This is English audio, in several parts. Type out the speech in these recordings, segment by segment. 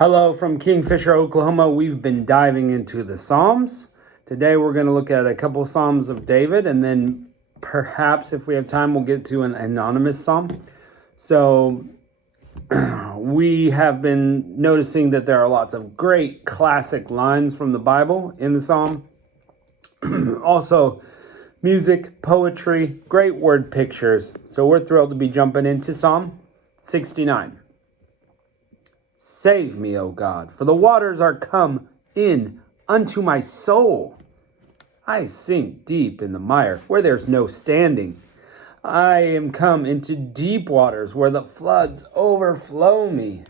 Hello from Kingfisher, Oklahoma. We've been diving into the Psalms. Today we're going to look at a couple Psalms of David, and then perhaps if we have time we'll get to an anonymous Psalm. So we have been noticing that there are lots of great classic lines from the Bible in the Psalm. Also, music, poetry, great word pictures. So we're thrilled to be jumping into Psalm 69. Save me, O God, for the waters are come in unto my soul. I sink deep in the mire where there's no standing. I am come into deep waters where the floods overflow me.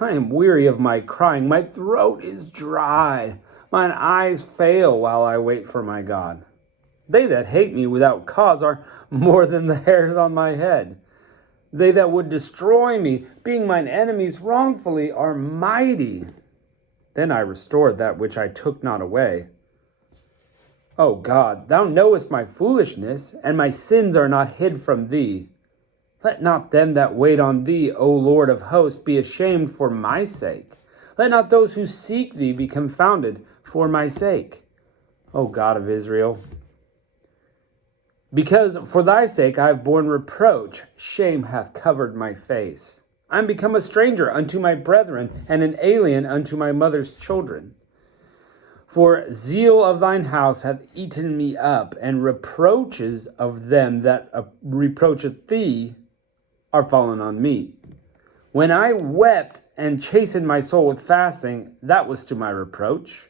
I am weary of my crying. My throat is dry. Mine eyes fail while I wait for my God. They that hate me without cause are more than the hairs on my head. They that would destroy me, being mine enemies wrongfully, are mighty. Then I restored that which I took not away. O God, thou knowest my foolishness, and my sins are not hid from thee. Let not them that wait on thee, O Lord of hosts, be ashamed for my sake. Let not those who seek thee be confounded for my sake. O God of Israel, because for thy sake I have borne reproach, shame hath covered my face. I am become a stranger unto my brethren, and an alien unto my mother's children. For zeal of thine house hath eaten me up, and reproaches of them that reproacheth thee are fallen on me. When I wept and chastened my soul with fasting, that was to my reproach.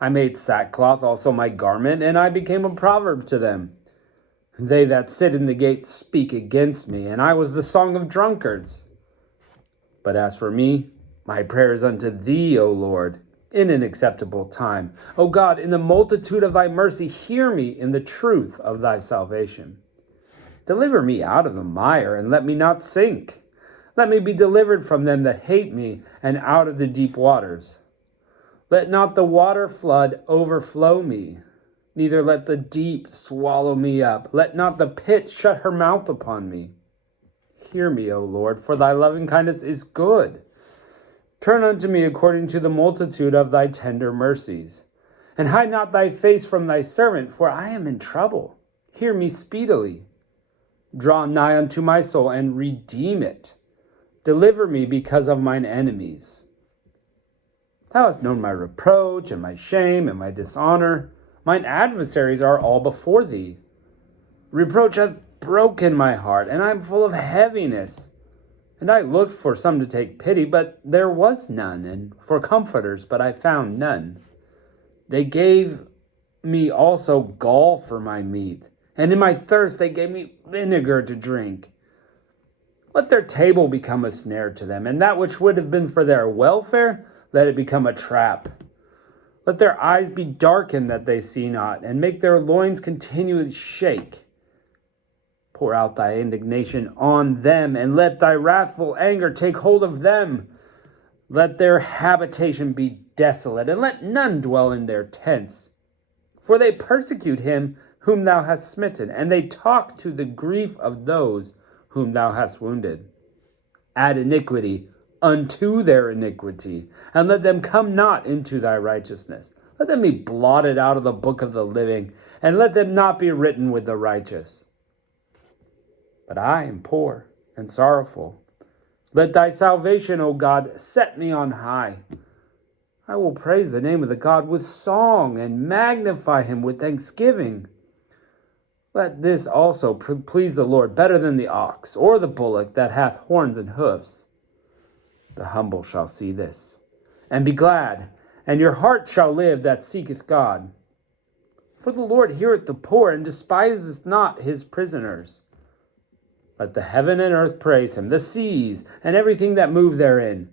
I made sackcloth also my garment, and I became a proverb to them. They that sit in the gate speak against me, and I was the song of drunkards. But as for me, my prayer is unto thee, O Lord, in an acceptable time. O God, in the multitude of thy mercy, hear me in the truth of thy salvation. Deliver me out of the mire, and let me not sink. Let me be delivered from them that hate me, and out of the deep waters. Let not the water flood overflow me, neither let the deep swallow me up. Let not the pit shut her mouth upon me. Hear me, O Lord, for thy loving kindness is good. Turn unto me according to the multitude of thy tender mercies. And hide not thy face from thy servant, for I am in trouble. Hear me speedily. Draw nigh unto my soul, and redeem it. Deliver me because of mine enemies. Thou hast known my reproach, and my shame, and my dishonor. Mine adversaries are all before thee. Reproach hath broken my heart, and I am full of heaviness. And I looked for some to take pity, but there was none, and for comforters, but I found none. They gave me also gall for my meat, and in my thirst they gave me vinegar to drink. Let their table become a snare to them, and that which would have been for their welfare, let it become a trap. Let their eyes be darkened that they see not, and make their loins continually shake. Pour out thy indignation on them, and let thy wrathful anger take hold of them. Let their habitation be desolate, and let none dwell in their tents. For they persecute him whom thou hast smitten, and they talk to the grief of those whom thou hast wounded. Add iniquity unto their iniquity, and let them come not into thy righteousness. Let them be blotted out of the book of the living, and let them not be written with the righteous. But I am poor and sorrowful. Let thy salvation, O God, set me on high. I will praise the name of the God with song, and magnify him with thanksgiving. Let this also please the Lord better than the ox, or the bullock that hath horns and hoofs. The humble shall see this, and be glad, and your heart shall live that seeketh God. For the Lord heareth the poor, and despiseth not his prisoners. Let the heaven and earth praise him, the seas, and everything that move therein.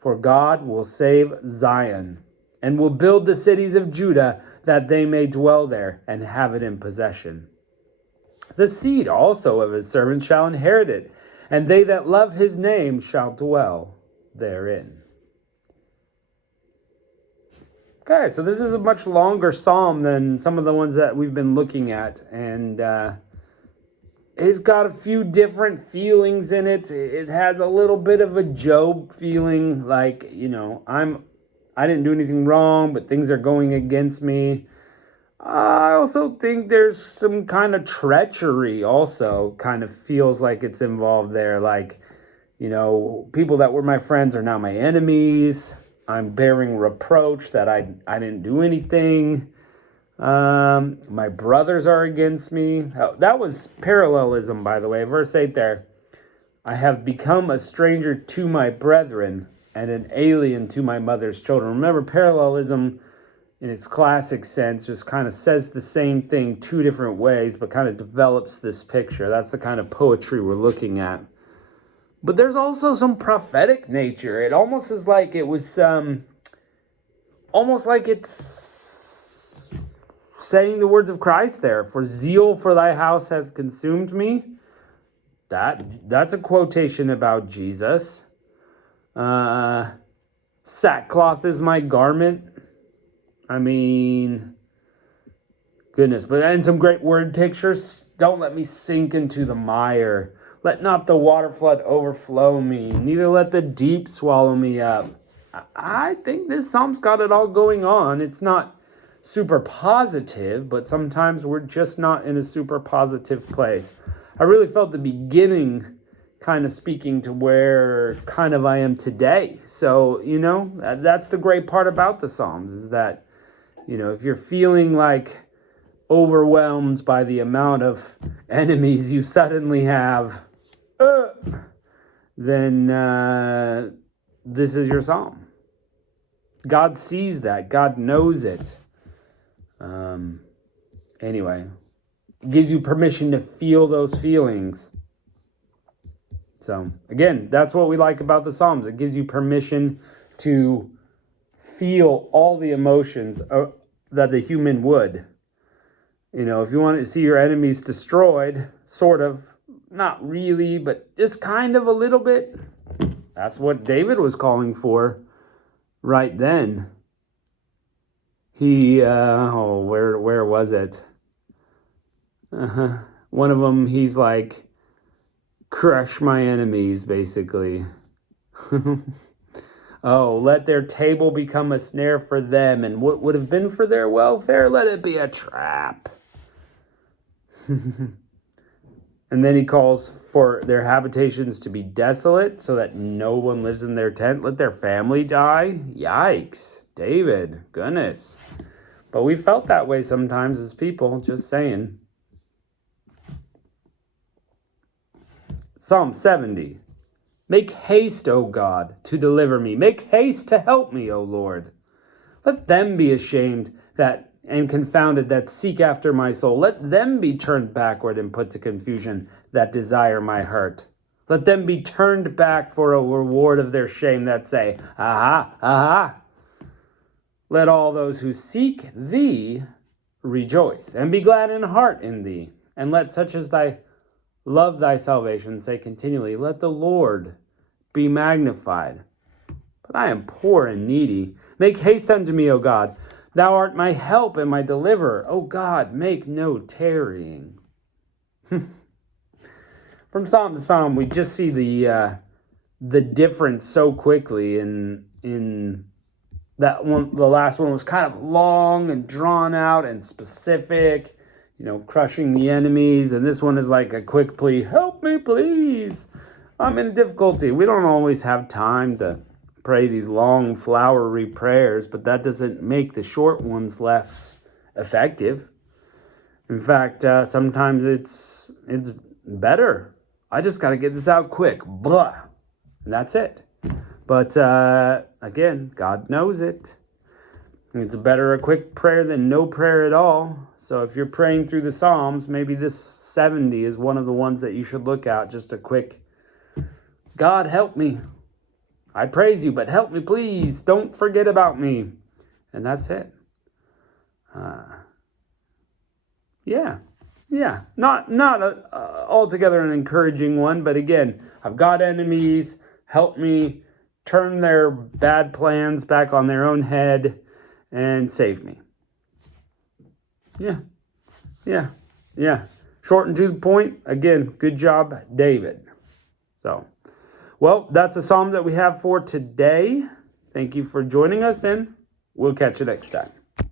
For God will save Zion, and will build the cities of Judah, that they may dwell there, and have it in possession. The seed also of his servants shall inherit it, and they that love his name shall dwell therein. Okay, so this is a much longer psalm than some of the ones that we've been looking at, and it's got a few different feelings in it. It has a little bit of a Job feeling, like, I didn't do anything wrong, but things are going against me. I also think there's some kind of treachery also kind of feels like it's involved there. Like, people that were my friends are now my enemies. I'm bearing reproach that I didn't do anything. My brothers are against me. Oh, that was parallelism, by the way. Verse 8 there. I have become a stranger to my brethren and an alien to my mother's children. Remember, parallelism in its classic sense just kind of says the same thing two different ways, but kind of develops this picture. That's the kind of poetry we're looking at. But there's also some prophetic nature. It almost is like it was, almost like it's saying the words of Christ there. For zeal for thy house hath consumed me. That's a quotation about Jesus. Sackcloth is my garment. I mean, goodness. And some great word pictures. Don't let me sink into the mire. Let not the water flood overflow me. Neither let the deep swallow me up. I think this psalm's got it all going on. It's not super positive, but sometimes we're just not in a super positive place. I really felt the beginning kind of speaking to where kind of I am today. So, that's the great part about the Psalms is that, if you're feeling like overwhelmed by the amount of enemies you suddenly have, then this is your Psalm. God sees that. God knows it. Anyway, it gives you permission to feel those feelings. So, again, that's what we like about the Psalms. It gives you permission to feel all the emotions that the human would. If you want to see your enemies destroyed, sort of, not really, but just kind of a little bit, that's what David was calling for right then. He, where was it? One of them, he's like, crush my enemies, basically. Oh, let their table become a snare for them, and what would have been for their welfare, let it be a trap. And then he calls for their habitations to be desolate, so that no one lives in their tent. Let their family die. Yikes, David, goodness. But we felt that way sometimes as people, just saying. Psalm 70. Make haste, O God, to deliver me. Make haste to help me, O Lord. Let them be ashamed and confounded that seek after my soul. Let them be turned backward and put to confusion that desire my hurt. Let them be turned back for a reward of their shame that say, aha, aha. Let all those who seek thee rejoice and be glad in heart in thee. And let such as love thy salvation say continually, let the Lord be magnified. But I am poor and needy. Make haste unto me, O God. Thou art my help and my deliverer. O God, make no tarrying. From psalm to psalm, we just see the difference so quickly in that one. The last one was kind of long and drawn out and specific, crushing the enemies. And this one is like a quick plea, help me, please. I'm in difficulty. We don't always have time to pray these long, flowery prayers, but that doesn't make the short ones less effective. In fact, sometimes it's better. I just got to get this out quick. Blah. And that's it. But again, God knows it. It's better a quick prayer than no prayer at all. So if you're praying through the Psalms, maybe this 70 is one of the ones that you should look at. Just a quick, God help me. I praise you, but help me, please. Don't forget about me. And that's it. Yeah. Not altogether an encouraging one, but again, I've got enemies. Help me turn their bad plans back on their own head and save me. Yeah. Short and to the point. Again, good job, David. So, well, that's the psalm that we have for today. Thank you for joining us, and we'll catch you next time.